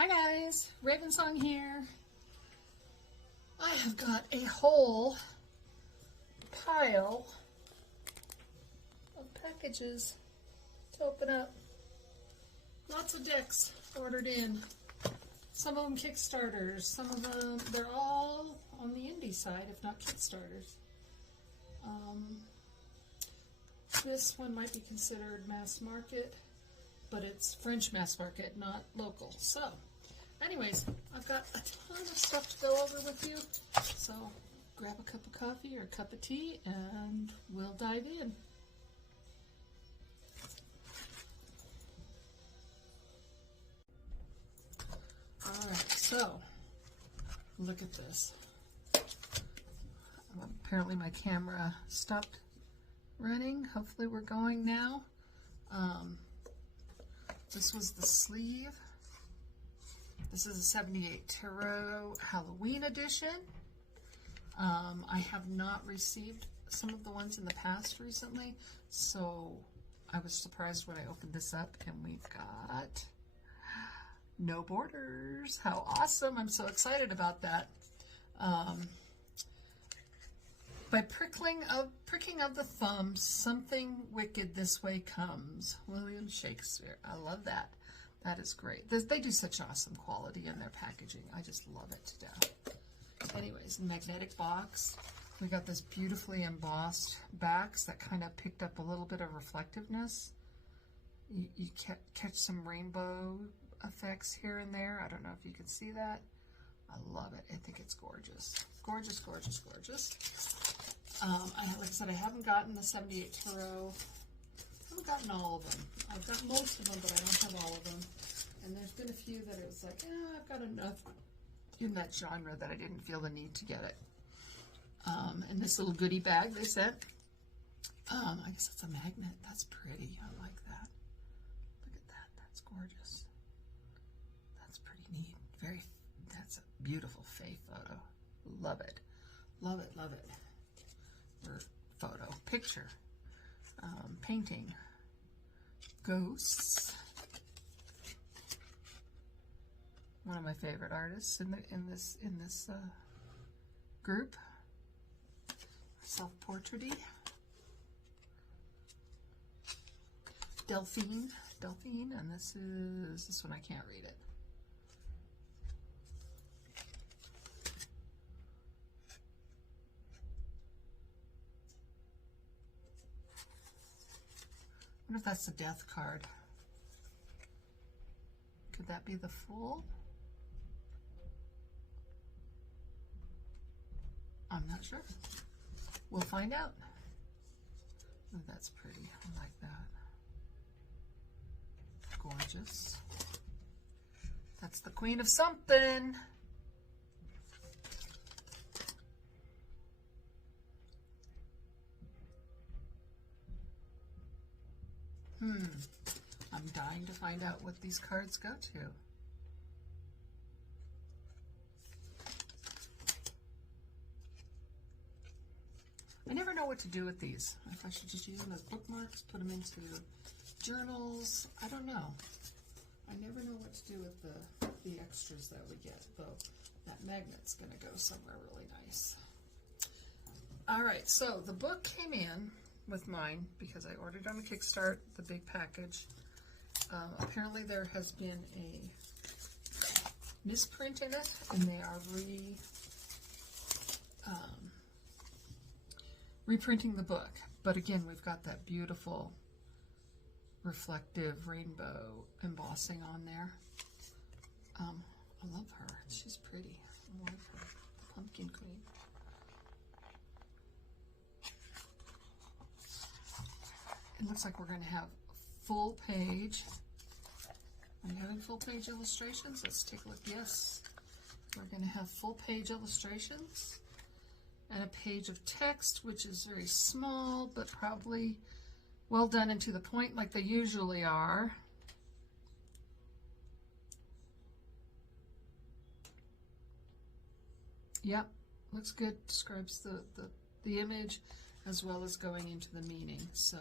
Hi guys, Ravensong here. I have got a whole pile of packages to open up. Lots of decks ordered in. Some of them Kickstarters, some of them, they're all on the indie side, if not Kickstarters. This one might be considered mass market, but it's French mass market, not local. So, anyways, I've got a ton of stuff to go over with you. So, grab a cup of coffee or a cup of tea, and we'll dive in. Alright, so, look at this. Apparently my camera stopped running. Hopefully we're going now. This was the sleeve. This is a 78 Tarot Halloween edition. I have not received some of the ones in the past recently, so I was surprised when I opened this up and we've got no borders. How awesome. I'm so excited about that. By pricking of the thumb, something wicked this way comes. William Shakespeare. I love that. That is great. They do such awesome quality in their packaging. I just love it to death. Anyways, magnetic box. We got this beautifully embossed backs that kind of picked up a little bit of reflectiveness. You catch some rainbow effects here and there. I don't know if you can see that. I love it. I think it's gorgeous. Gorgeous, gorgeous, gorgeous. Like I said, I haven't gotten the 78 Tarot. I haven't gotten all of them. I've got most of them, but I don't have all of them. And there's been a few that it was like, I've got enough in that genre that I didn't feel the need to get it. And this little goodie bag they sent. I guess it's a magnet. That's pretty. I like that. Look at that. That's gorgeous. That's pretty neat. That's a beautiful Faye photo. Love it. Love it, love it. Or photo, picture, painting, ghosts. One of my favorite artists in this group. Self-portraity. Delphine, and this one I can't read it. I wonder if that's the death card. Could that be the Fool? I'm not sure. We'll find out. Oh, that's pretty. I like that. Gorgeous. That's the Queen of something. I'm dying to find out what these cards go to. I never know what to do with these. If I should just use them as bookmarks, put them into journals. I don't know. I never know what to do with the extras that we get, though that magnet's going to go somewhere really nice. All right, so the book came in with mine because I ordered on a Kickstart, the big package. Apparently there has been a misprint in it, and they are reprinting the book. But again, we've got that beautiful reflective rainbow embossing on there. I love her. She's pretty. I like her. The Pumpkin Queen. It looks like we're going to have full page. Are you having full page illustrations? Let's take a look. Yes, we're going to have full page illustrations and a page of text, which is very small, but probably well done and to the point like they usually are. Yep, looks good. Describes the image as well as going into the meaning. So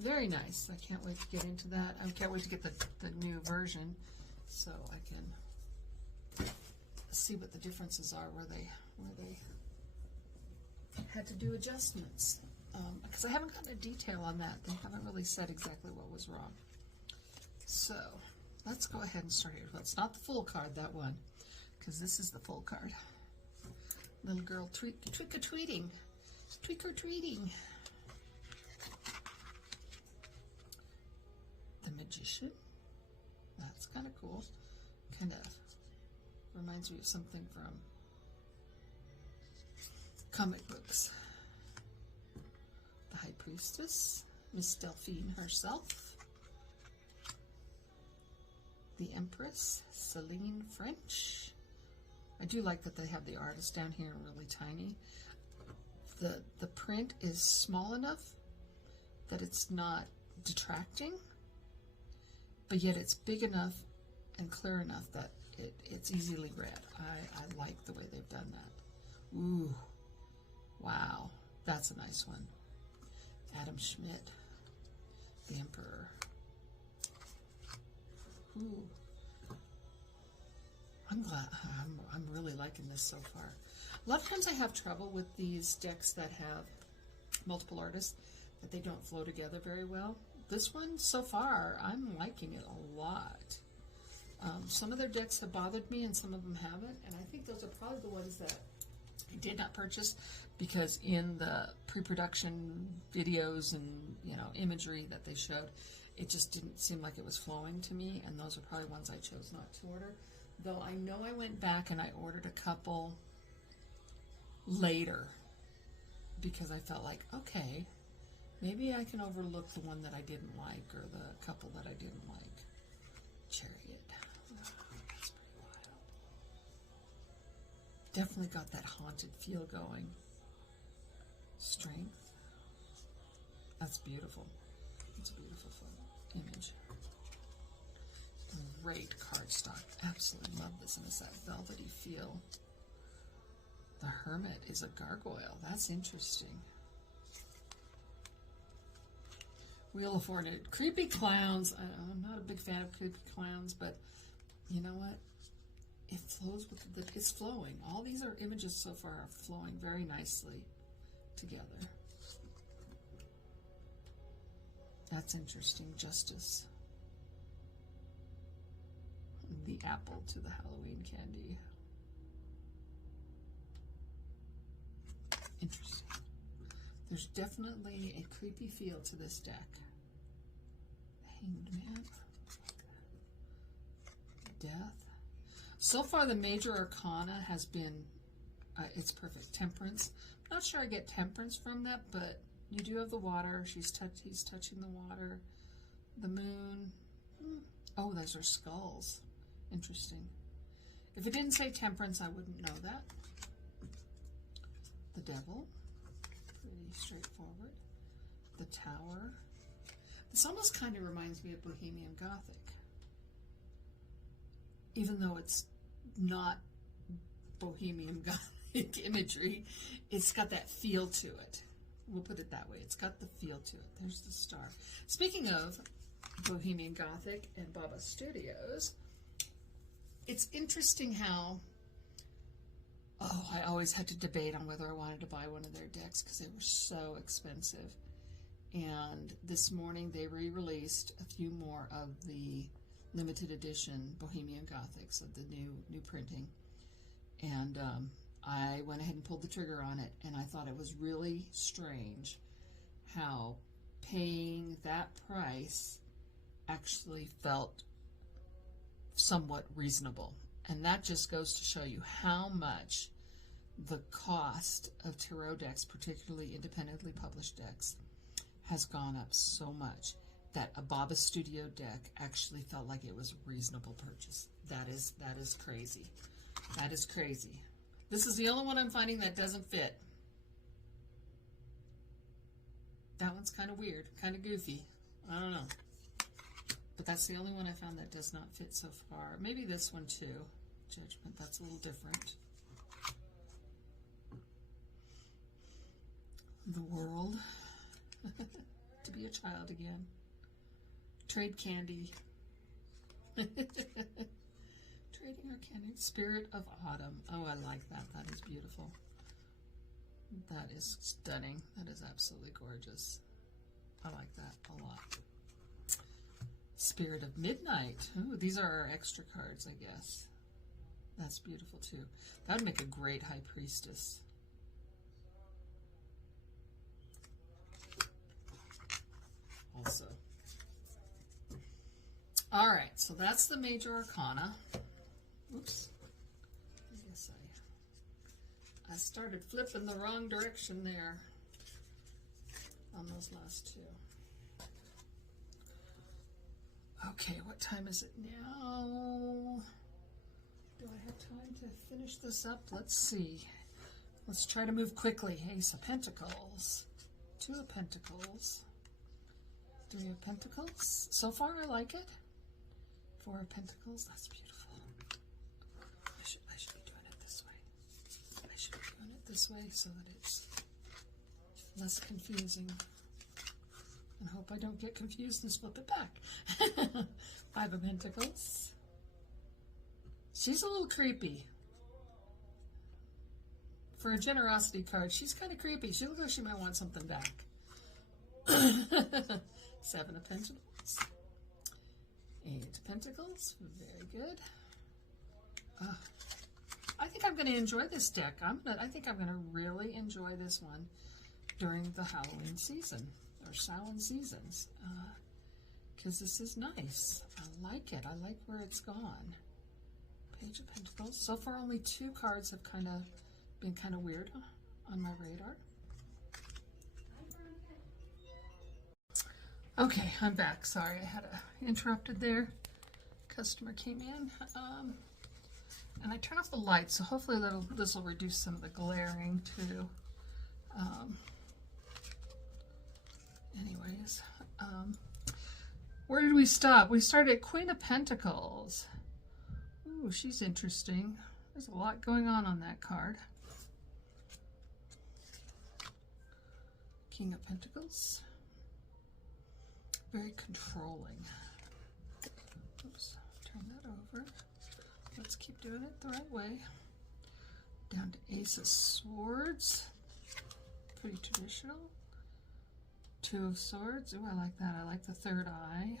very nice. I can't wait to get into that. I can't wait to get the new version so I can see what the differences are where they had to do adjustments. Because I haven't gotten a detail on that. They haven't really said exactly what was wrong. So let's go ahead and start here. Well, it's not the full card, that one, because this is the full card. Little girl tweet-or-tweeting. Tweak-or-tweeting. The Magician. That's kind of cool. Kind of reminds me of something from comic books. The High Priestess, Miss Delphine herself. The Empress, Celine French. I do like that they have the artist down here really tiny. The print is small enough that it's not detracting, but yet it's big enough and clear enough that it's easily read. I like the way they've done that. Ooh, wow, that's a nice one. Adam Schmidt, the Emperor. Ooh, I'm glad. I'm really liking this so far. A lot of times I have trouble with these decks that have multiple artists, that they don't flow together very well. This one, so far, I'm liking it a lot. Some of their decks have bothered me and some of them haven't, and I think those are probably the ones that I did not purchase because in the pre-production videos and imagery that they showed, it just didn't seem like it was flowing to me, and those are probably ones I chose not to order. Though I know I went back and I ordered a couple later because I felt like, okay, maybe I can overlook the one that I didn't like or the couple that I didn't like. Chariot. Oh, that's pretty wild. Definitely got that haunted feel going. Strength. That's beautiful. It's a beautiful image. Great cardstock. Absolutely love this, and it's that velvety feel. The Hermit is a gargoyle. That's interesting. Wheel of Fortune. Creepy clowns. I'm not a big fan of creepy clowns, but you know what? It flows with it's flowing. All these are images so far are flowing very nicely together. That's interesting. Justice. The apple to the Halloween candy. Interesting. There's definitely a creepy feel to this deck. Hanged Man. Death. So far, the major arcana has been, it's perfect. Temperance. I'm not sure I get temperance from that, but you do have the water. He's touching the water. The moon. Oh, those are skulls. Interesting. If it didn't say temperance, I wouldn't know that. The Devil. Pretty straightforward. The Tower. This almost kind of reminds me of Bohemian Gothic. Even though it's not Bohemian Gothic imagery, it's got that feel to it. We'll put it that way. It's got the feel to it. There's the star. Speaking of Bohemian Gothic and Baba Studios, it's interesting how, I always had to debate on whether I wanted to buy one of their decks because they were so expensive. And this morning they re-released a few more of the limited edition Bohemian Gothics of the new printing. And I went ahead and pulled the trigger on it, and I thought it was really strange how paying that price actually felt somewhat reasonable. And that just goes to show you how much the cost of tarot decks, particularly independently published decks, has gone up so much that a Baba Studio deck actually felt like it was a reasonable purchase. That is crazy. That is crazy. This is the only one I'm finding that doesn't fit. That one's kind of weird, kind of goofy. I don't know. But that's the only one I found that does not fit so far. Maybe this one too. Judgment, that's a little different. The World. To be a child again. Trade candy. Trading our candy. Spirit of Autumn. Oh, I like that. That is beautiful. That is stunning. That is absolutely gorgeous. I like that a lot. Spirit of Midnight. Ooh, these are our extra cards, I guess. That's beautiful too. That would make a great High Priestess. Also. All right, so that's the Major Arcana. Oops. I guess I started flipping the wrong direction there on those last two. Okay, what time is it now? Do I have time to finish this up? Let's see. Let's try to move quickly. Ace of Pentacles. Two of Pentacles. Three of Pentacles. So far, I like it. Four of Pentacles. That's beautiful. I should be doing it this way. I should be doing it this way so that it's less confusing. And hope I don't get confused and flip it back. Five of Pentacles. She's a little creepy. For a generosity card, she's kind of creepy. She looks like she might want something back. Seven of Pentacles. Eight of Pentacles. Very good. I think I'm going to enjoy this deck. I think I'm going to really enjoy this one during the Halloween season. Or Samhain seasons, because this is nice. I like it. I like where it's gone. Page of Pentacles. So far, only two cards have been kind of weird on my radar. Okay, I'm back. Sorry, I had interrupted there. Customer came in, and I turned off the lights, so hopefully this will reduce some of the glaring too. Anyways, where did we stop? We started at Queen of Pentacles. Ooh, she's interesting. There's a lot going on that card. King of Pentacles. Very controlling. Oops, turn that over. Let's keep doing it the right way. Down to Ace of Swords. Pretty traditional. Two of Swords. Ooh, I like that. I like the third eye.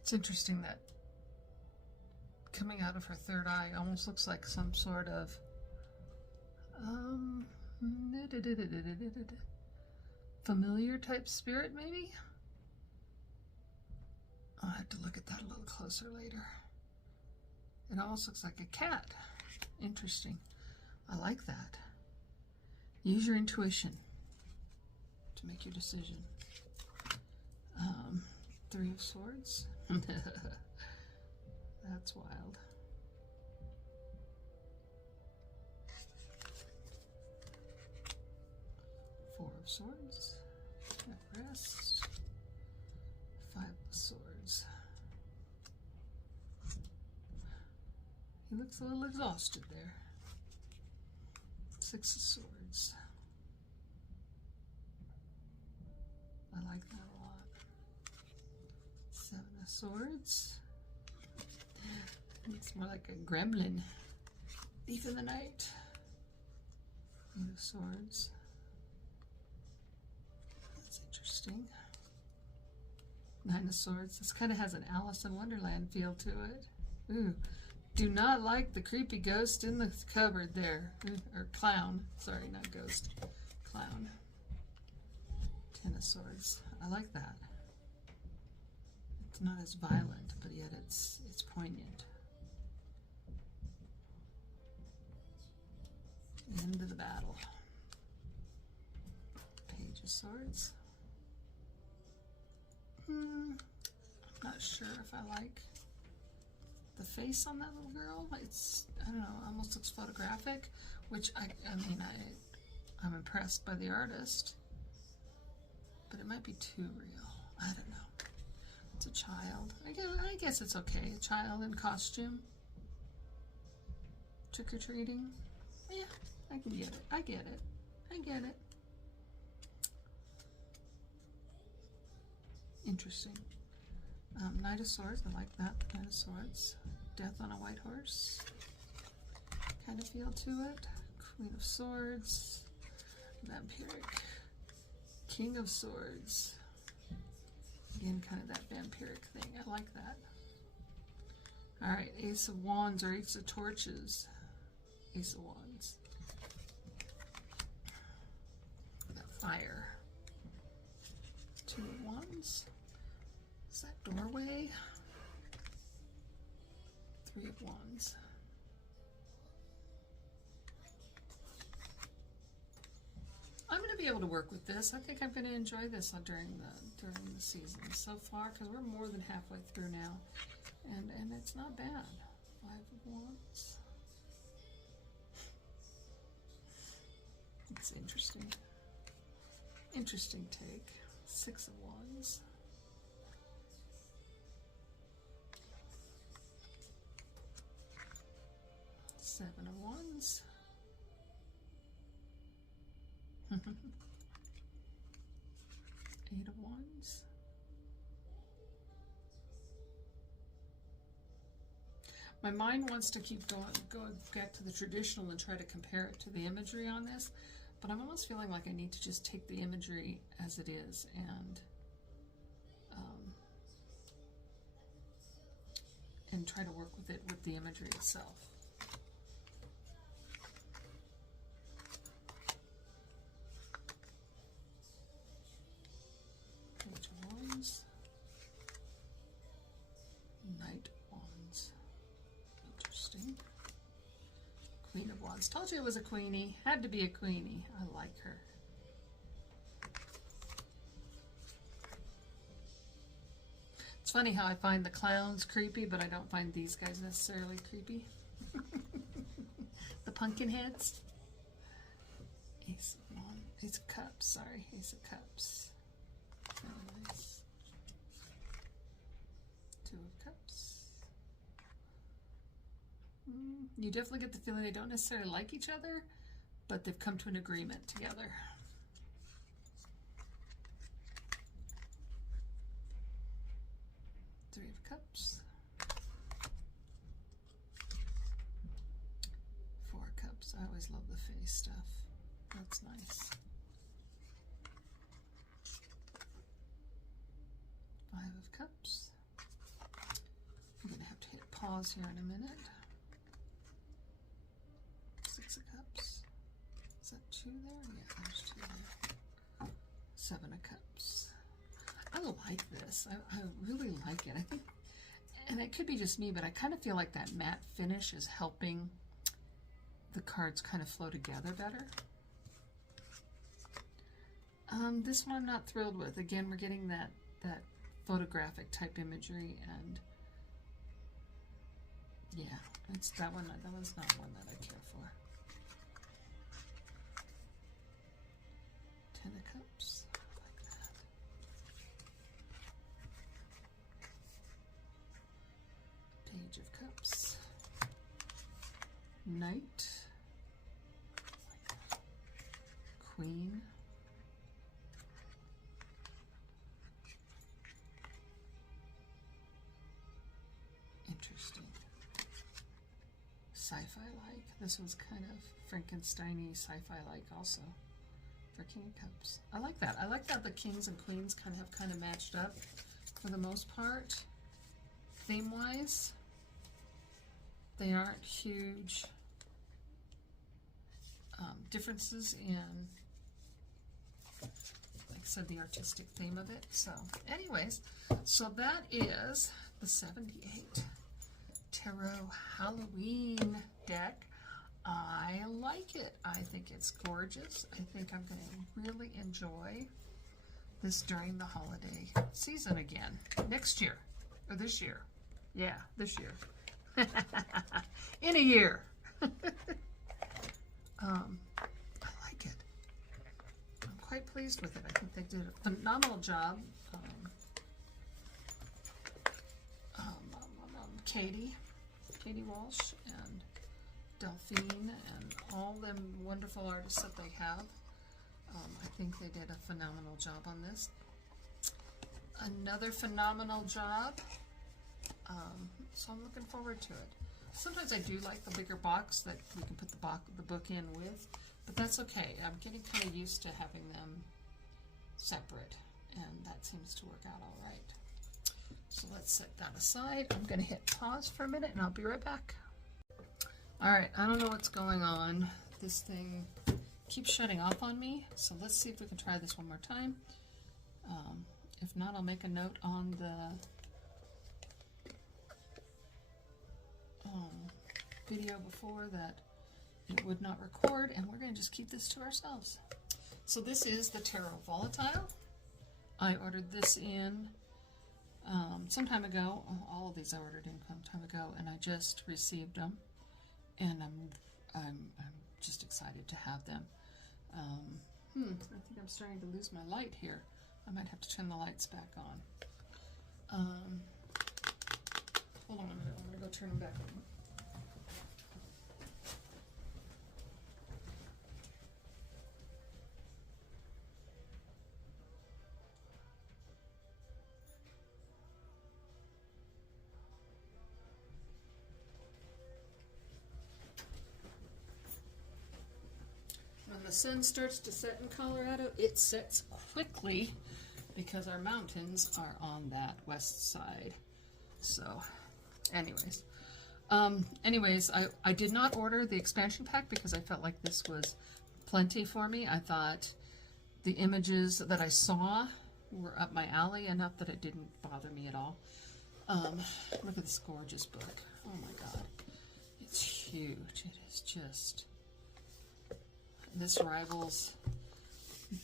It's interesting that coming out of her third eye almost looks like some sort of familiar type spirit, maybe? I'll have to look at that a little closer later. It almost looks like a cat. Interesting. I like that. Use your intuition to make your decision. Three of Swords. That's wild. Four of Swords. At rest. Five of Swords. He looks a little exhausted there. Six of Swords. I like that a lot. Seven of Swords. It's more like a gremlin. Thief in the night. Eight of Swords. That's interesting. Nine of Swords. This kind of has an Alice in Wonderland feel to it. Ooh. Do not like the creepy ghost in the cupboard there. Or clown. Sorry, not ghost. Clown. Ten of Swords. I like that. It's not as violent, but yet it's poignant. End of the battle. Page of Swords. I'm not sure if I like the face on that little girl. It's, I don't know, almost looks photographic, which I'm impressed by the artist, but it might be too real. I don't know. It's a child. I guess it's okay. A child in costume. Trick-or-treating. Yeah, I can get it. I get it. I get it. Interesting. Knight of Swords, I like that. Knight of Swords. Death on a White Horse. Kind of feel to it. Queen of Swords. Vampiric. King of Swords. Again, kind of that vampiric thing. I like that. Alright, Ace of Wands or Ace of Torches. Ace of Wands. That fire. Two of Wands. Is that doorway? Three of Wands. I'm going to be able to work with this. I think I'm going to enjoy this during the season so far, because we're more than halfway through now, and it's not bad. Five of Wands. It's interesting. Interesting take. Six of Wands. Seven of Wands. Eight of Wands. My mind wants to keep going back to the traditional and try to compare it to the imagery on this, but I'm almost feeling like I need to just take the imagery as it is and try to work with it with the imagery itself. Page of Wands. Knight of Wands. Interesting. Queen of Wands. Told you it was a queenie. Had to be a queenie. I like her. It's funny how I find the clowns creepy, but I don't find these guys necessarily creepy. The pumpkin heads. Ace of Wands. Ace of Cups. Sorry, Ace of Cups. Very nice. Two of Cups. You definitely get the feeling they don't necessarily like each other, but they've come to an agreement together. Three of Cups. Four of Cups. I always love the face stuff. That's nice. Five of Cups. I'm going to have to hit pause here in a minute. Six of Cups. Is that two there? Yeah, there's two there. Seven of Cups. I like this. I really like it. I think, and it could be just me, but I kind of feel like that matte finish is helping the cards kind of flow together better. This one I'm not thrilled with. Again, we're getting that photographic type imagery, and yeah, it's that one. That one's not one that I care for. Ten of Cups, like that. Page of Cups. Knight. Like that. Queen. Interesting. Sci-fi like. This one's kind of Frankenstein-y sci-fi like also for King of Cups. I like that. I like that the kings and queens kind of matched up for the most part. Theme-wise, they aren't huge differences in, like I said, the artistic theme of it. So anyways, so that is the 78 Tarot Halloween deck. I like it. I think it's gorgeous. I think I'm going to really enjoy this during the holiday season again. Next year. Or this year. Yeah, this year. In a year. I like it. I'm quite pleased with it. I think they did a phenomenal job. Katie Walsh and Delphine and all them wonderful artists that they have. I think they did a phenomenal job on this. another phenomenal job. So I'm looking forward to it. Sometimes I do like the bigger box that we can put the book in with, but that's okay. I'm getting kind of used to having them separate, and that seems to work out all right. So let's set that aside. I'm going to hit pause for a minute, and I'll be right back. All right, I don't know what's going on. This thing keeps shutting off on me, so let's see if we can try this one more time. If not, I'll make a note on the video before that it would not record, and we're going to just keep this to ourselves. So this is the Tarot Volatile. I ordered this in some time ago. All of these I ordered in some time ago, and I just received them, and I'm just excited to have them. I think I'm starting to lose my light here. I might have to turn the lights back on. Hold on a minute. I'm going to go turn them back on. When the sun starts to set in Colorado, it sets quickly because our mountains are on that west side. So, anyways, I did not order the expansion pack because I felt like this was plenty for me. I thought the images that I saw were up my alley enough that it didn't bother me at all. Look at this gorgeous book. Oh my God. It's huge. It is just... This rivals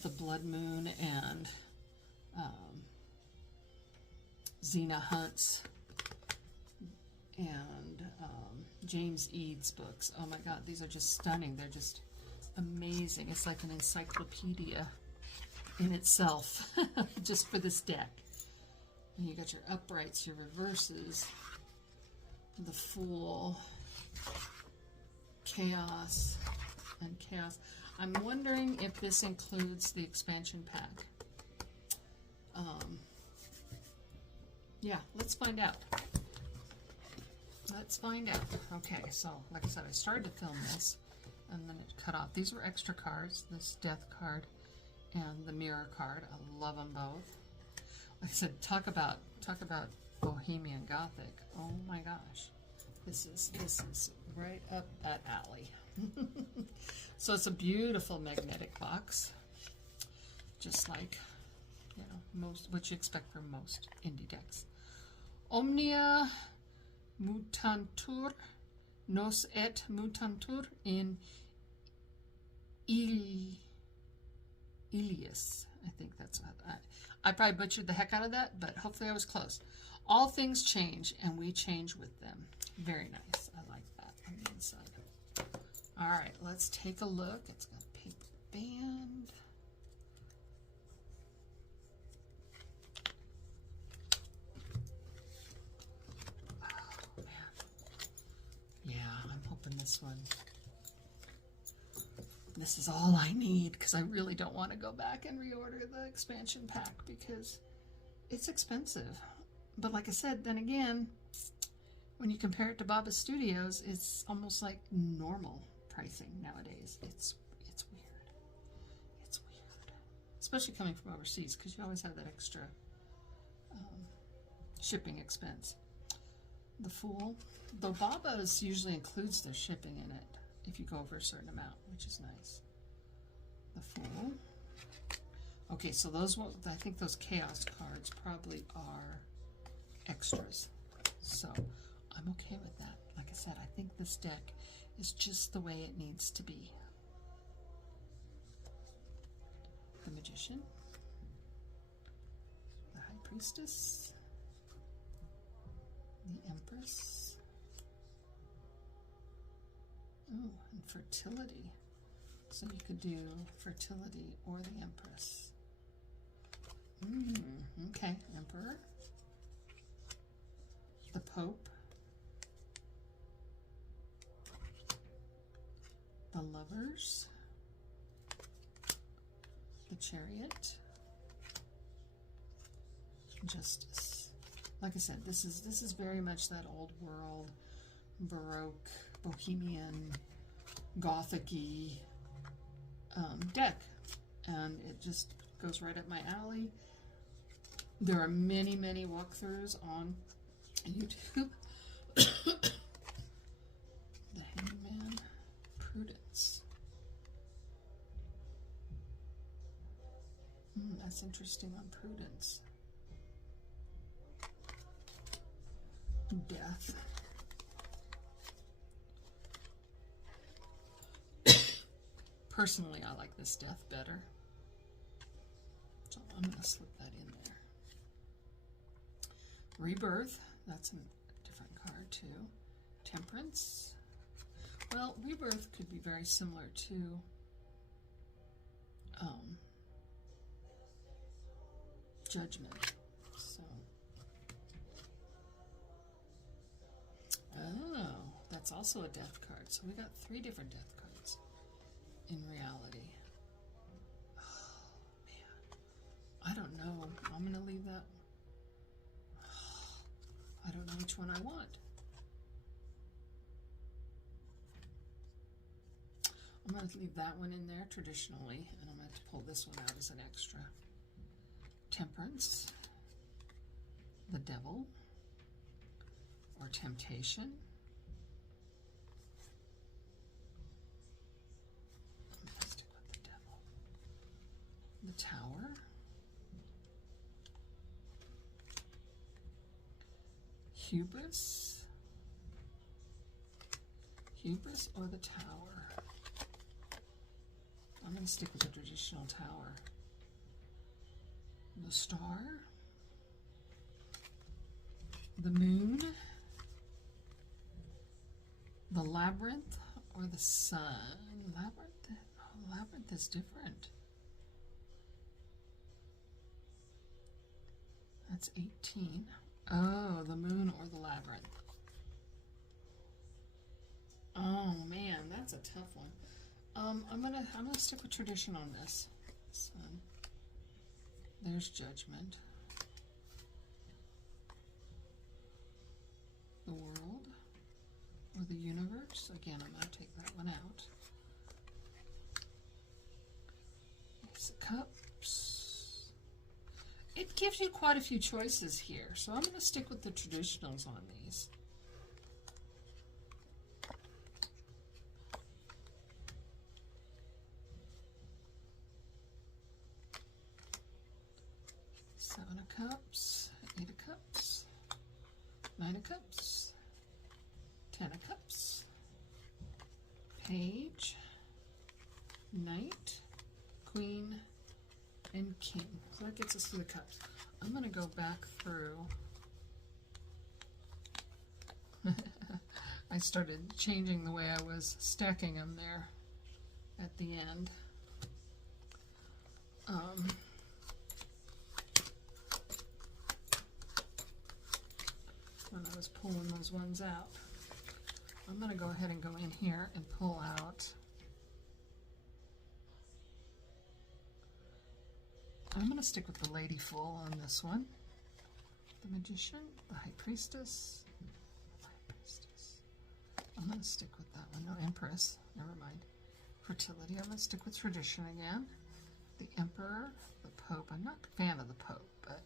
the Blood Moon and Xena Hunt's and James Eads books. Oh my God, these are just stunning. They're just amazing. It's like an encyclopedia in itself, just for this deck. And you got your uprights, your reverses, the Fool, Chaos, and Chaos. I'm wondering if this includes the expansion pack. Yeah, let's find out. Let's find out. Okay, so like I said, I started to film this, and then it cut off. These were extra cards, this Death card and the Mirror card. I love them both. Like I said, talk about Bohemian Gothic. Oh my gosh, this is right up that alley. So it's a beautiful magnetic box, just like, you know, what you expect from most indie decks. Omnia mutantur, nos et mutantur in Ilias. I think that's what I probably butchered the heck out of that, but hopefully I was close. All things change, and we change with them. Very nice. I like that on the inside. All right, let's take a look. It's got a paper band. Oh, man. Yeah, I'm hoping this one. This is all I need, because I really don't want to go back and reorder the expansion pack because it's expensive. But like I said, then again, when you compare it to Baba Studios, it's almost like normal pricing nowadays. It's weird. It's weird. Especially coming from overseas, because you always have that extra shipping expense. The Fool. Though Baba's usually includes their shipping in it if you go over a certain amount, which is nice. The Fool. Okay, so those, I think those Chaos cards probably are extras. So I'm okay with that. Like I said, I think this deck is just the way it needs to be. The Magician. The High Priestess. The Empress. Oh, and Fertility. So you could do Fertility or the Empress. Okay, Emperor. The Pope. The Lovers. The Chariot. Justice. Like I said, this is very much that old world, Baroque, Bohemian, Gothic-y deck, and it just goes right up my alley. There are many walkthroughs on YouTube. The Hangman, Prudence. That's interesting on Prudence. Death. Personally, I like this Death better. So I'm going to slip that in there. Rebirth. That's a different card too. Temperance. Well, Rebirth could be very similar to Judgment. So, oh, that's also a Death card. So we got 3 different Death cards in reality. Oh, man. I don't know. I'm going to leave that. I don't know which one I want. I'm going to leave that one in there traditionally, and I'm going to pull this one out as an extra. Temperance, the Devil, or Temptation. I'm going to stick with the Devil. The Tower. Hubris. Hubris or the Tower. I'm going to stick with the traditional Tower. The Star, the Moon, the Labyrinth, or the Sun. Labyrinth? Oh, Labyrinth is different. That's 18. Oh, the Moon or the Labyrinth. Oh man, that's a tough one. I'm gonna stick with tradition on this. Sun. There's Judgment. The World or the Universe. Again, I'm going to take that one out. Ace of Cups. It gives you quite a few choices here, so I'm going to stick with the traditionals on these. Seven of Cups, 8 of Cups, 9 of Cups, 10 of Cups, Page, Knight, Queen, and King. So that gets us to the cups. I'm going to go back through. I started changing the way I was stacking them there at the end. When I was pulling those ones out. I'm going to go ahead and go in here and pull out. I'm going to stick with the Lady Fool on this one. The Magician, the High Priestess. I'm going to stick with that one. No, Empress. Never mind. Fertility. I'm going to stick with tradition again. The Emperor, the Pope. I'm not a fan of the Pope, but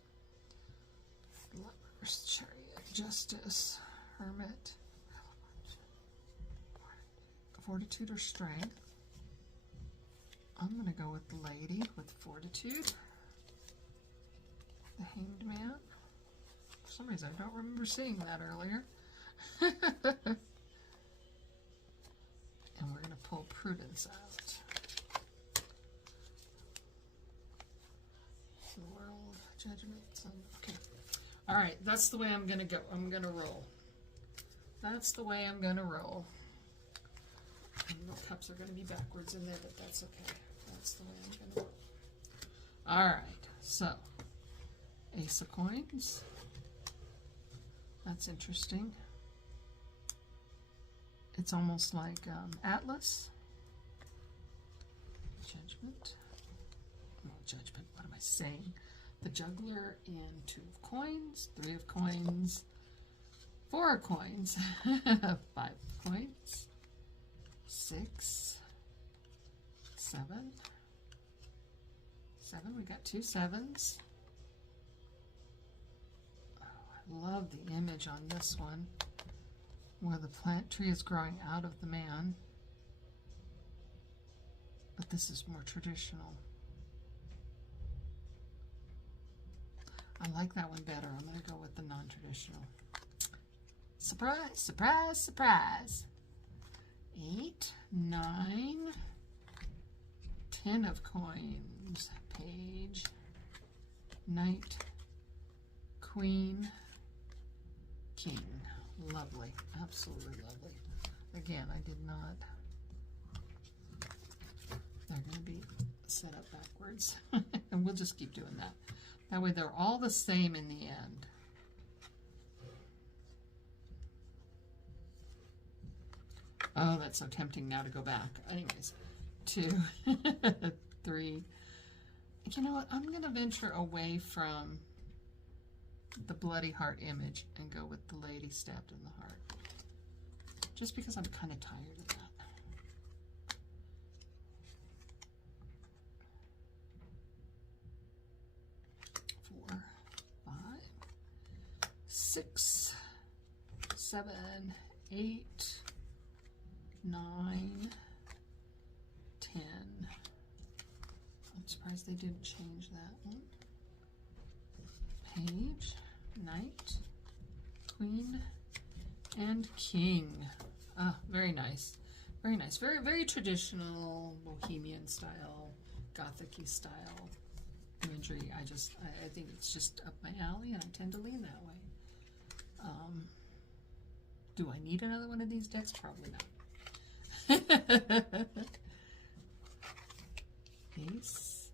Lover's Chariot, Justice, Hermit, Fortitude or Strength. I'm going to go with the Lady with Fortitude. The Hanged Man. For some reason, I don't remember seeing that earlier. And we're going to pull Prudence out. The World, Judgment, Sun. Okay. All right, that's the way I'm going to go. I'm going to roll. That's the way I'm going to roll. And the cups are going to be backwards in there, but that's okay. That's the way I'm going to roll. All right, so Ace of Coins. That's interesting. It's almost like Atlas. Judgment. Oh, Judgment, what am I saying? the juggler in 2 of coins, 3 of coins, 4 of coins, 5 of coins, 6, 7, 7. We got 2 sevens. Oh, I love the image on this one where the plant tree is growing out of the man. But this is more traditional. I like that one better. I'm going to go with the non-traditional. Surprise, surprise, surprise. 8, 9, 10 of coins. Page, knight, queen, king. Lovely. Absolutely lovely. Again, I did not. They're going to be set up backwards. And we'll just keep doing that. That way they're all the same in the end. Oh, that's so tempting now to go back. Anyways, 2, 3. You know what? I'm going to venture away from the bloody heart image and go with the lady stabbed in the heart. Just because I'm kind of tired of that. 4, 5, 6, 7, 8, 9, 10. I'm surprised they didn't change that one. Page, knight, queen, and king. Ah, very nice. Very nice. Very, very traditional, bohemian style, gothic-y style imagery. I think it's just up my alley, and I tend to lean that way. Do I need another one of these decks? Probably not. Ace.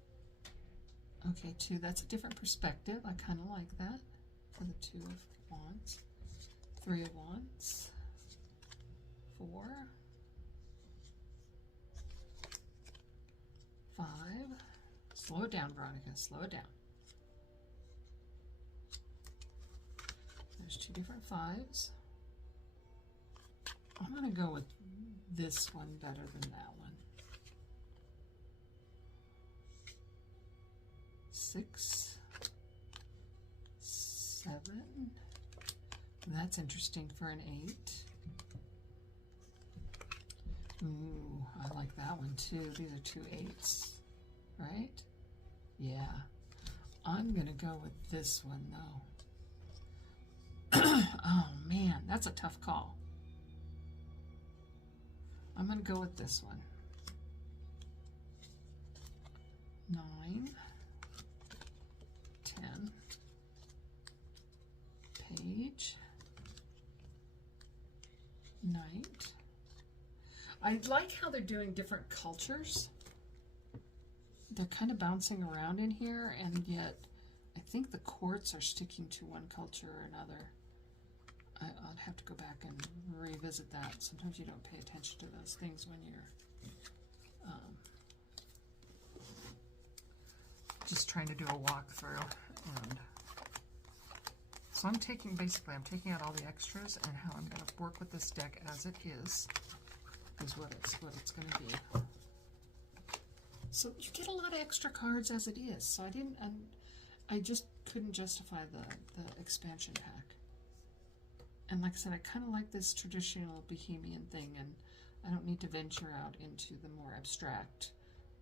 Okay, 2. That's a different perspective. I kind of like that for the 2 of wands. 3 of wands. 4. 5. Slow it down, Veronica. Slow it down. There's 2 different 5s. I'm going to go with this one better than that one. 6, 7. That's interesting for an 8. Ooh, I like that one too. These are 2 8s, right? Yeah. I'm going to go with this one though. Oh man, that's a tough call. I'm going to go with this one. 9, 10, page, knight. I like how they're doing different cultures. They're kind of bouncing around in here, and yet I think the quartz are sticking to one culture or another. I'd have to go back and revisit that. Sometimes you don't pay attention to those things when you're just trying to do a walkthrough. And so I'm taking out all the extras, and how I'm going to work with this deck as it is what it's going to be. So you get a lot of extra cards as it is. So I just couldn't justify the expansion pack. And like I said, I kind of like this traditional bohemian thing, and I don't need to venture out into the more abstract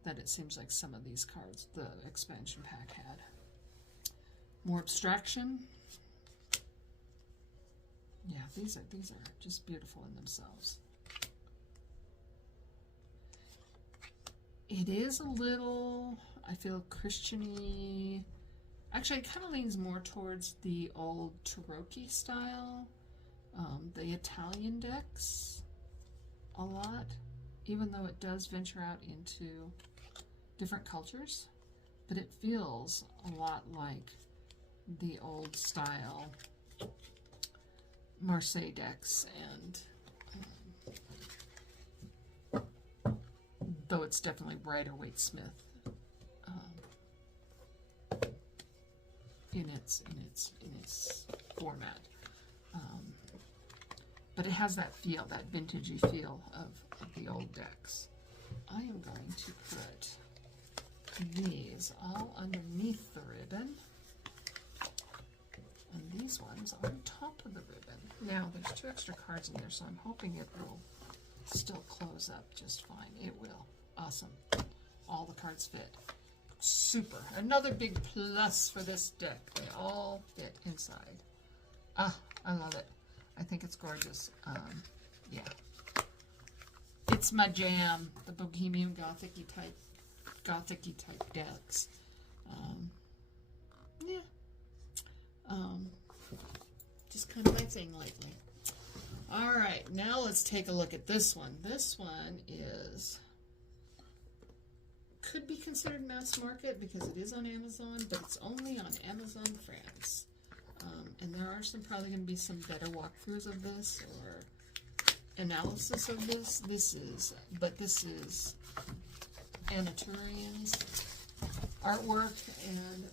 that it seems like some of these cards, the expansion pack had. More abstraction. Yeah, these are just beautiful in themselves. It is a little, I feel, Christian-y. Actually, it kind of leans more towards the old Tarocchi style, the Italian decks a lot, even though it does venture out into different cultures, but it feels a lot like the old style Marseille decks, and though it's definitely Rider-Waite-Smith in its format. But it has that feel, that vintagey feel of the old decks. I am going to put these all underneath the ribbon, and these ones on top of the ribbon. Now, there's 2 extra cards in there, so I'm hoping it will still close up just fine. It will. Awesome. All the cards fit. Super. Another big plus for this deck. They all fit inside. Ah, I love it. I think it's gorgeous. Yeah. It's my jam. The Bohemian Gothic-y type decks. Yeah. Just kind of my thing lately. All right, now let's take a look at this one. This one could be considered mass market because it is on Amazon, but it's only on Amazon France. And there are probably going to be some better walkthroughs of this or analysis of this. This is Athurien's artwork, and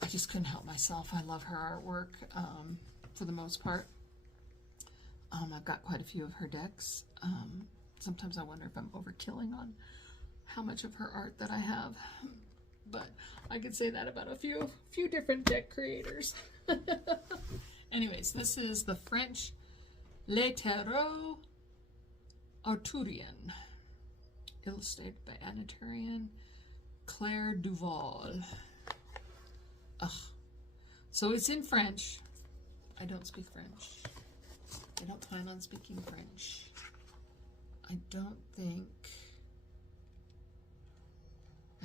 I just couldn't help myself. I love her artwork for the most part. I've got quite a few of her decks. Sometimes I wonder if I'm overkilling on how much of her art that I have, but I could say that about a few different deck creators. Anyways, this is the French Le Tarot Athurien, illustrated by Athurien, Claire Duval. Ugh. So it's in French. I don't speak French. I don't plan on speaking French. I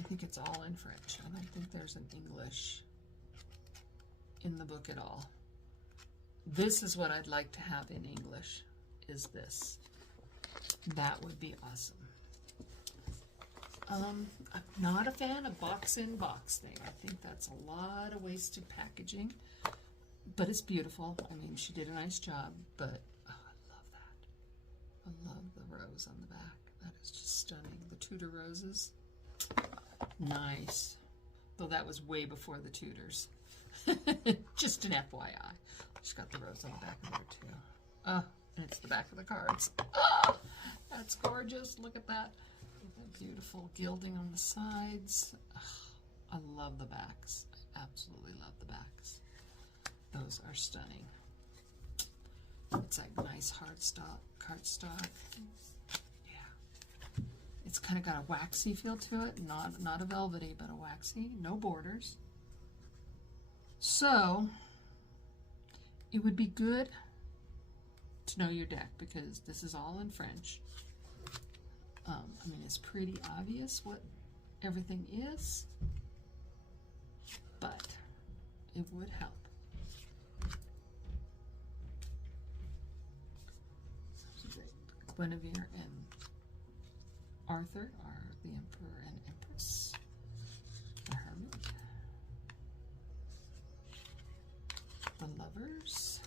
think it's all in French. I don't think there's an English in the book at all. This is what I'd like to have in English, is this. That would be awesome. I'm not a fan of box-in-box thing. I think that's a lot of wasted packaging, but it's beautiful. I mean, she did a nice job, but oh, I love that. I love the rose on the back. That is just stunning. The Tudor roses. Nice. Though that was way before the Tudors. Just an FYI. She's got the rose on the back of there too. Oh, and it's the back of the cards. Oh, that's gorgeous. Look at that. That beautiful gilding on the sides. Oh, I love the backs. I absolutely love the backs. Those are stunning. It's like nice cardstock. Yeah. It's kind of got a waxy feel to it. Not a velvety, but a waxy. No borders. So, it would be good to know your deck because this is all in French. I mean, it's pretty obvious what everything is, but it would help. Guinevere and Arthur are the Emperor and Empress. The Hermit. The Lovers.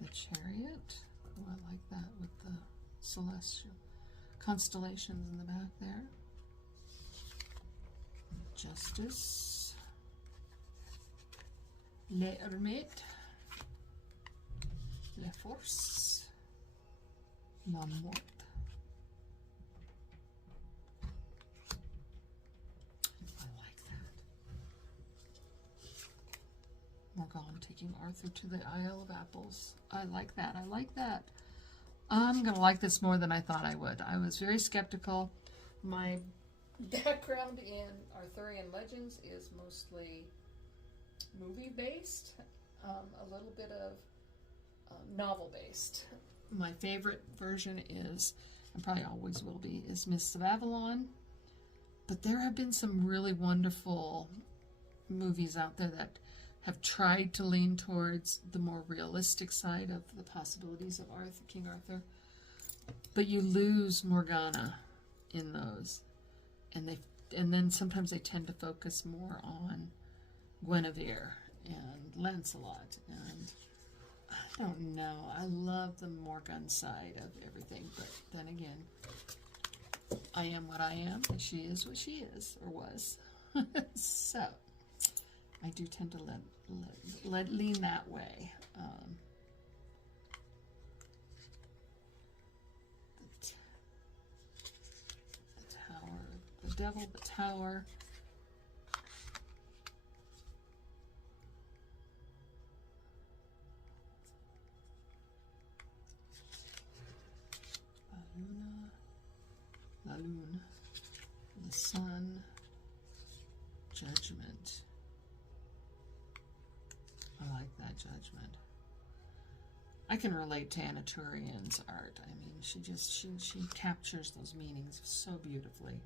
The Chariot. Oh, I like that with the celestial constellations in the back there. Justice. Les Hermites. La Force. La Mort. I like that. Morgan taking Arthur to the Isle of Apples. I like that. I like that. I'm going to like this more than I thought I would. I was very skeptical. My background in Arthurian legends is mostly movie-based, a little bit of novel-based. My favorite version is, and probably always will be, is Mists of Avalon. But there have been some really wonderful movies out there that have tried to lean towards the more realistic side of the possibilities of King Arthur. But you lose Morgana in those. And then sometimes they tend to focus more on Guinevere and Lancelot. And I don't know. I love the Morgan side of everything. But then again, I am what I am, and she is what she is, or was. So I do tend to lean that way. The Tower, the Devil, the Tower. La Lune, the Sun, Judgment. I like that, Judgment. I can relate to Athurien's art. I mean, she captures those meanings so beautifully.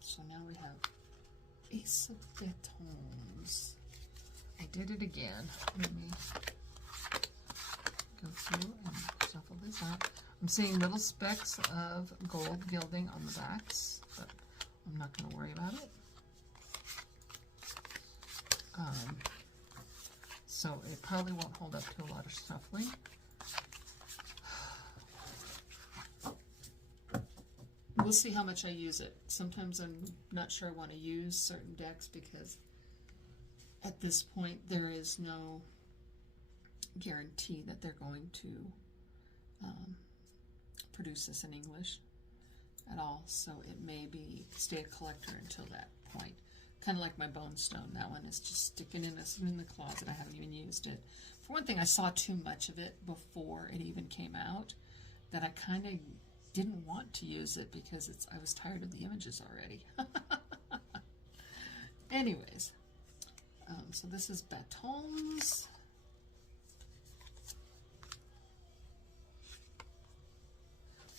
So now we have Ace of Batons. I did it again. Let me go through and shuffle this up. I'm seeing little specks of gold gilding on the backs, but I'm not going to worry about it. So it probably won't hold up to a lot of shuffling. We'll see how much I use it. Sometimes I'm not sure I want to use certain decks because at this point there is no guarantee that they're going to produce this in English at all, so it may be stay a collector until that point. Kind of like my Bone Stone. That one is just sticking in the closet. I haven't even used it. For one thing, I saw too much of it before it even came out that I kind of didn't want to use it because I was tired of the images already. Anyways, so this is Batons.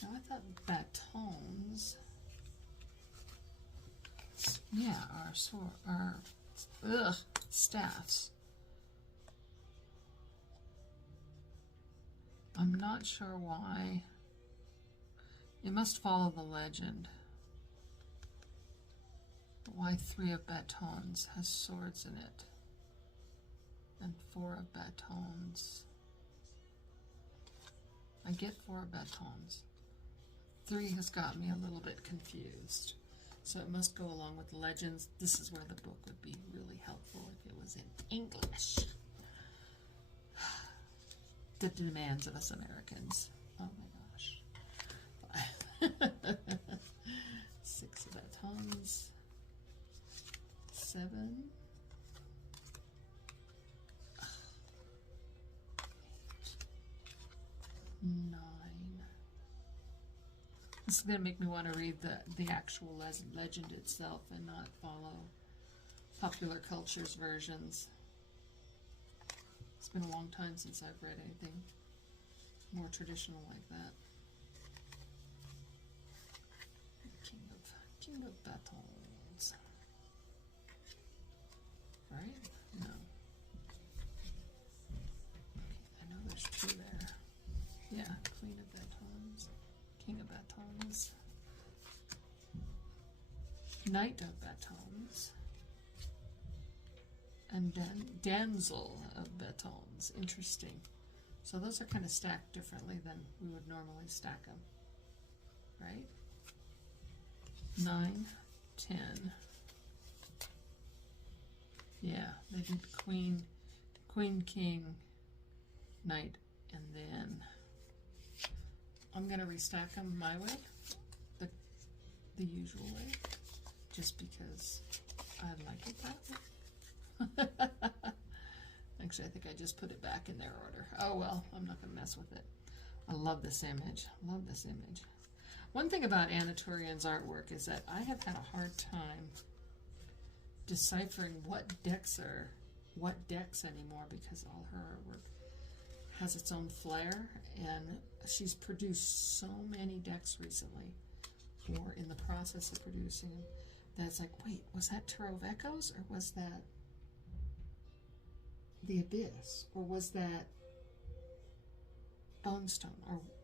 Now I thought Batons, yeah, are staffs. I'm not sure why. It must follow the legend. But why 3 of Batons has swords in it, and 4 of Batons. I get 4 of Batons. 3 has got me a little bit confused. So it must go along with the legends. This is where the book would be really helpful if it was in English. The demands of us Americans. Oh my gosh. 6 of Batons. 7. 8. 9. This is going to make me want to read the actual legend itself and not follow popular culture's versions. It's been a long time since I've read anything more traditional like that. King of Batons. Right? No. Okay, I know there's 2 there. Yeah, Queen of Batons. King of Batons, Knight of Batons, and then Damsel of Batons. Interesting. So those are kind of stacked differently than we would normally stack them, right? 9, 10. Yeah, they did Queen, King, Knight, and then I'm going to restack them my way, the usual way, just because I like it that way. Actually, I think I just put it back in their order. Oh well, I'm not going to mess with it. I love this image. Love this image. One thing about Athurien's artwork is that I have had a hard time deciphering what decks anymore, because all her artwork has its own flair, and she's produced so many decks recently, or in the process of producing them, that it's like, wait, was that Tarot of Echoes, or was that the Abyss, or was that Bonestone,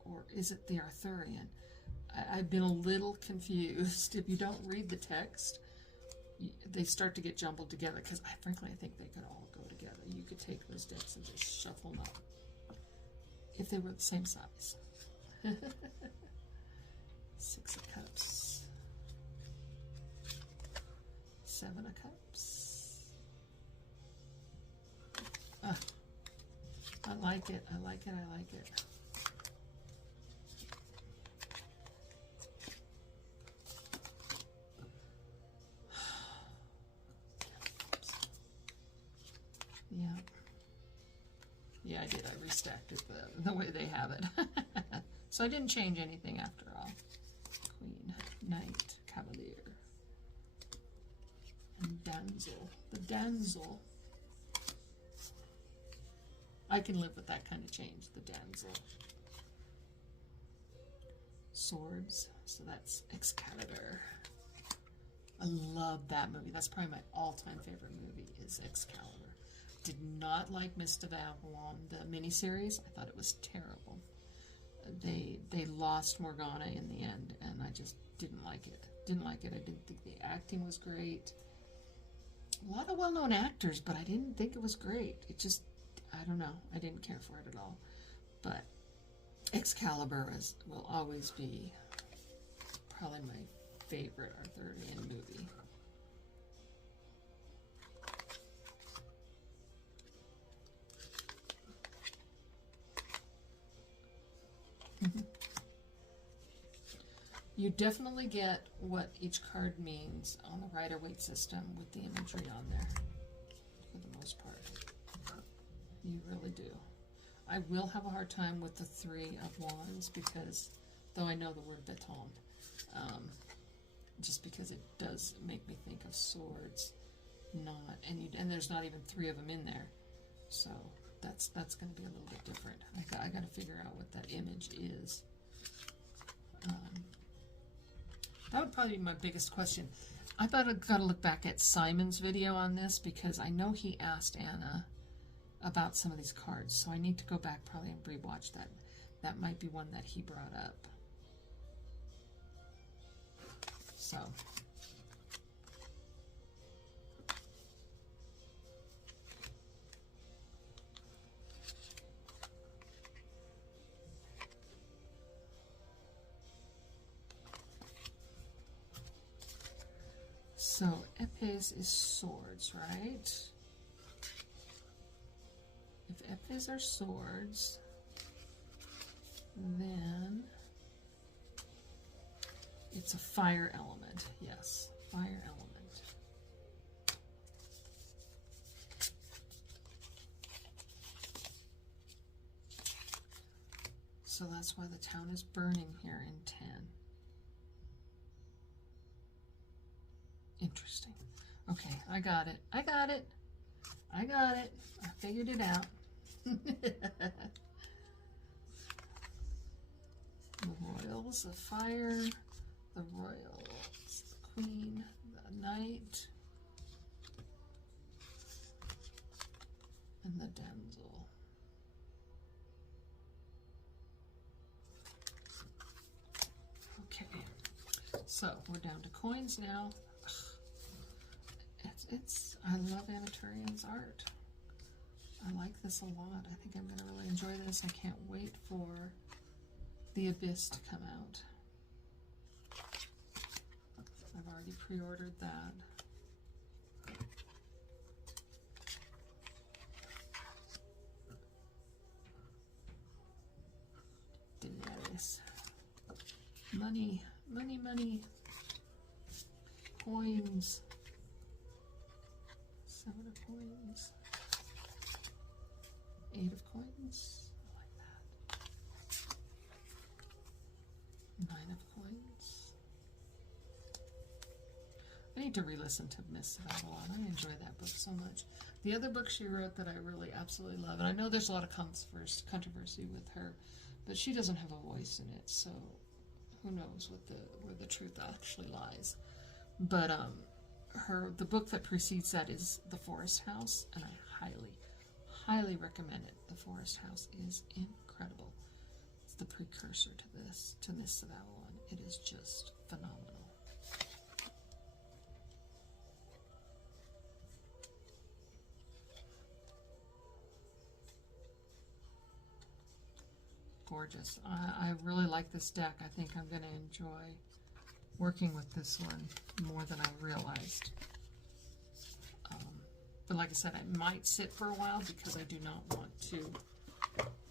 or is it the Athurien? I've been a little confused. If you don't read the text, they start to get jumbled together, because frankly I think they could all go together. You could take those decks and just shuffle them up if they were the same size. 6 of Cups. Seven of Cups. I like it. I like it. I like it. Yeah. Yeah, I did. I restacked it the way they have it. So I didn't change anything after all. Queen, Knight, Cavalier, and Damsel. The Damsel. I can live with that kind of change, the Damsel. Swords, so that's Excalibur. I love that movie. That's probably my all-time favorite movie is Excalibur. Did not like Mist of Avalon, the miniseries. I thought it was terrible. They lost Morgana in the end, and I just didn't like it. Didn't like it. I didn't think the acting was great. A lot of well-known actors, but I didn't think it was great. It just, I don't know. I didn't care for it at all. But Excalibur will always be probably my favorite Arthurian movie. You definitely get what each card means on the Rider-Waite system with the imagery on there, for the most part. You really do. I will have a hard time with the Three of Wands because, though I know the word baton, just because it does make me think of swords, and there's not even three of them in there, so that's going to be a little bit different. I got to figure out what that image is. That would probably be my biggest question. I thought I'd got to look back at Simon's video on this because I know he asked Anna about some of these cards, so I need to go back probably and rewatch that. That might be one that he brought up. So. So, epes is swords, right? If epes are swords, then it's a fire element. Yes, fire element. So that's why the town is burning here in 10. Interesting. Okay, I got it. I got it. I got it. I figured it out. The royals, the fire, the royals, the queen, the knight, and the damsel. Okay, so we're down to coins now. I love Athurien's art. I like this a lot. I think I'm going to really enjoy this. I can't wait for the Abyss to come out. I've already pre-ordered that. Daenerys. Money, money, money. Coins. 7 of coins. 8 of coins. I like that. 9 of coins. I need to re-listen to Miss Avalon. I enjoy that book so much. The other book she wrote that I really absolutely love, and I know there's a lot of controversy with her, but she doesn't have a voice in it, so who knows where the truth actually lies. But the book that precedes that is The Forest House, and I highly recommend it. The Forest House is incredible. It's the precursor to this, to Miss of Avalon. It is just phenomenal. Gorgeous. I really like this deck. I think I'm going to enjoy working with this one more than I realized. But like I said, I might sit for a while because I do not want to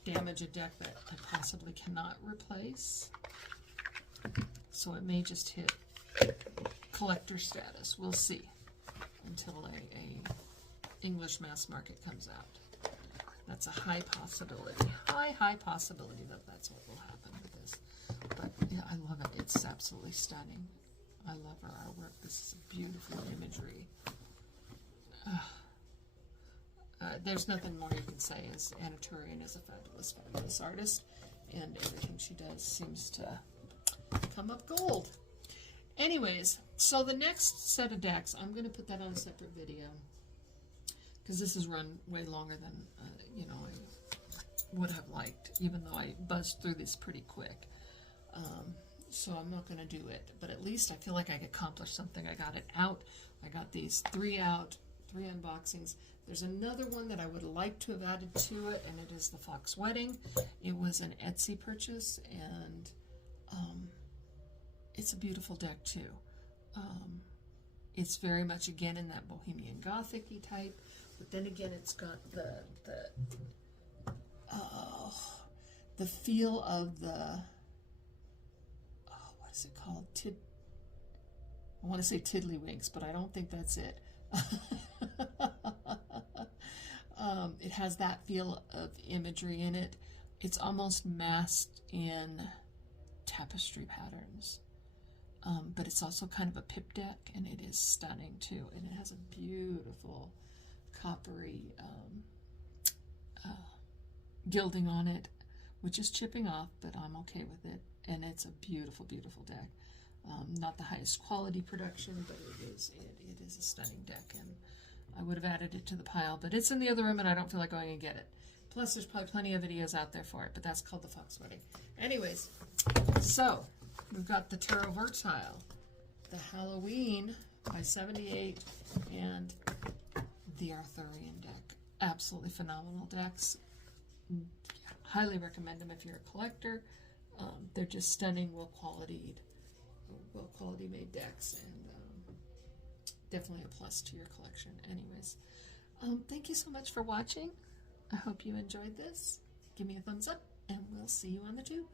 damage a deck that I possibly cannot replace. So it may just hit collector status. We'll see until a English mass market comes out. That's a high possibility. High possibility that that's what will happen with this. But yeah, I love it. It's absolutely stunning. I love her artwork. This is a beautiful imagery. There's nothing more you can say, as Athurien is a fabulous, fabulous artist, and everything she does seems to come up gold. Anyways, so the next set of decks, I'm going to put that on a separate video, because this has run way longer than, you know, I would have liked, even though I buzzed through this pretty quick. So I'm not going to do it, but at least I feel like I accomplished something. I got it out. I got these 3 out, 3 unboxings. There's another one that I would like to have added to it, and it is the Fox Wedding. It was an Etsy purchase, and it's a beautiful deck too. It's very much, again, in that Bohemian Gothic-y type, but then again it's got the feel of the, what is it called? I want to say Tiddlywinks, but I don't think that's it. It has that feel of imagery in it. It's almost masked in tapestry patterns. But it's also kind of a pip deck, and it is stunning too. And it has a beautiful coppery gilding on it, which is chipping off, but I'm okay with it. And it's a beautiful, beautiful deck. Not the highest quality production, but it is a stunning deck, and I would have added it to the pile, but it's in the other room and I don't feel like going and get it. Plus there's probably plenty of videos out there for it, but that's called the Fox Wedding. Anyways, so we've got the Tarot Volatile, the Halloween by 78, and the Athurien deck. Absolutely phenomenal decks. Highly recommend them if you're a collector. They're just stunning, well quality made decks, and definitely a plus to your collection. Anyways, thank you so much for watching. I hope you enjoyed this. Give me a thumbs up, and we'll see you on the tube.